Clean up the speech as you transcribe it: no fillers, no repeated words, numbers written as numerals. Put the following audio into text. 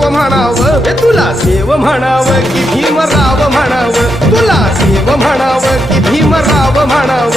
नको म्हणावं, हे तुला सेव म्हणावं की भीमराव म्हणावं, तुला सेव म्हणावं की भीमराव म्हणावं.